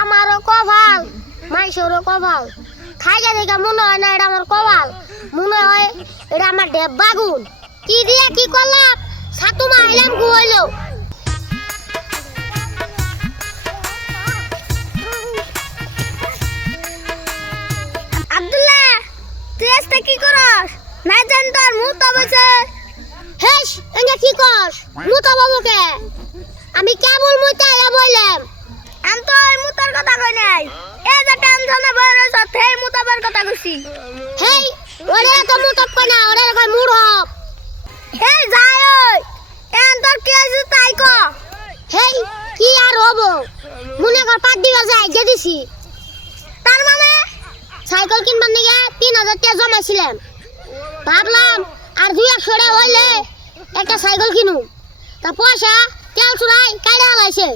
আমারও কপাল মাইশেরও কপাল খাইয়া দেখা মনে হয় না এটা আমার কপাল মনে হয় এটা আমার ডেব্বা গুণ কি দিয়ে কি করলাম সাতু মাইলাম গুয়াইলো আব্দুল্লাহ তুই আজকে কি করস না জান তোর মুতা বসে হেস এঙ্গা কি করস মুতা বাবুকে আমি কেবল মুতা আয়া বললাম আমি তো এই মুতার কথা কই নাই এই যে টেনশনে বইরছ সেই মুতাবার কথা কইছি হেই ওরে তো মুতাব কই না ওরে কই মুড়ক এই যাই ওই এন তোর কি আছে তাই ক হেই কি আর হবো মনে কর পাট দিবা যাই গে দিছি তার মানে সাইকেল কিনবার নিয়ে 3000 টাকা জমাইছিলাম ভাবলাম আর 200 টাকা হইলে একটা সাইকেল কিনু তা পয়সা তেল চুরাই কাইড়া লাইছে